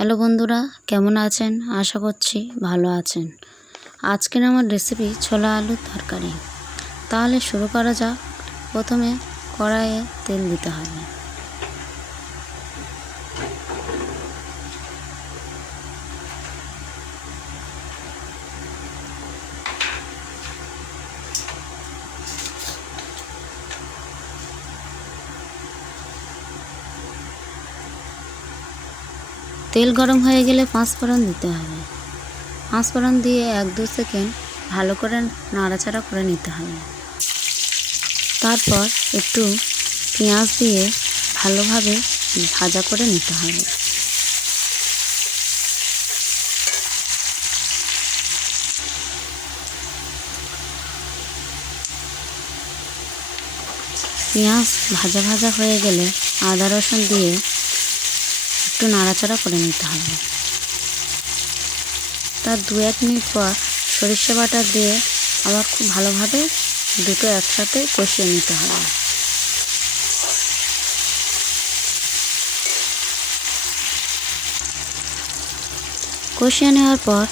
Hello বন্ধুরা, কেমন আছেন? আশা করছি ভালো আছেন। আজকের আমার রেসিপি ছোলা আলুর তরকারি। তাহলে শুরু করা যাক। প্রথমে কড়াইয়ে তেল দিতে হবে। তেল গরম হয়ে গেলে পাঁচফোড়ন দিতে হবে। পাঁচফোড়ন দিয়ে 1-2 সেকেন্ড ভালো করে নাড়াচাড়া করে নিতে হবে। তারপর একটু পেঁয়াজ দিয়ে ভালোভাবে ভাজা করে নিতে হবে। পেঁয়াজ ভাজা ভাজা হয়ে গেলে আদা রসুন দিয়ে একটু নাড়াচাড়া করে নিতে হবে। তার 2-1 মিনিট পর সরিষা বাটা দিয়ে আবার খুব ভালোভাবে দুটো একসাথে কষিয়ে নিতে হবে। কষিয়ে নেওয়ার পর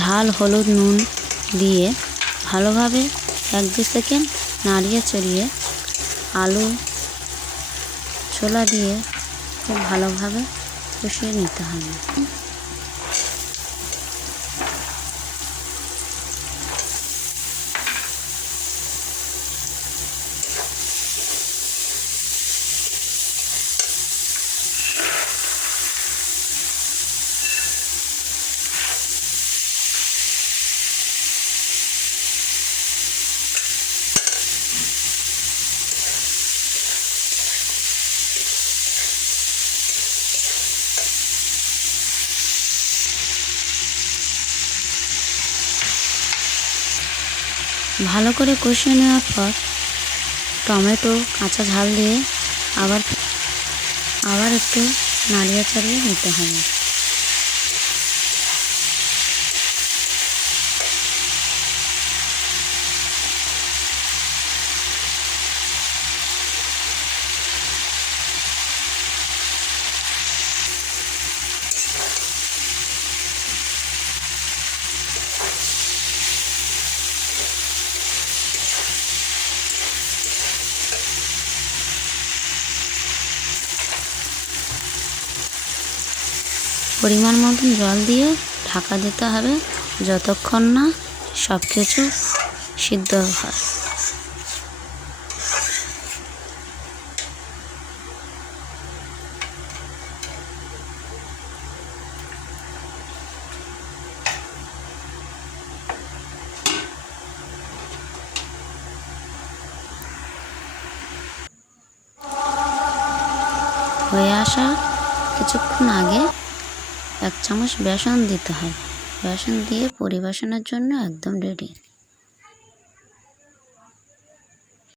ঝাল, হলুদ, নুন দিয়ে ভালোভাবে 1-2 সেকেন্ড নাড়িয়ে চড়িয়ে আলু ছোলা দিয়ে খুব ভালোভাবে কষিয়ে নিতে হবে। ভালো করে কষিয়ে নেওয়ার পর টমেটো কাঁচা ঝাল দিয়ে আবার একটু নাড়িয়ে চাড়িয়ে নিতে হবে। পরিমাণ মতন জল দিয়ে ঢাকা দিতে হবে যতক্ষণ না সব কিছু সিদ্ধ হয়। হয়ে আসা কিছুক্ষণ আগে 1 চামচ বেসন দিতে হবে। বেসন দিয়ে পরিবেশনের জন্য একদম রেডি।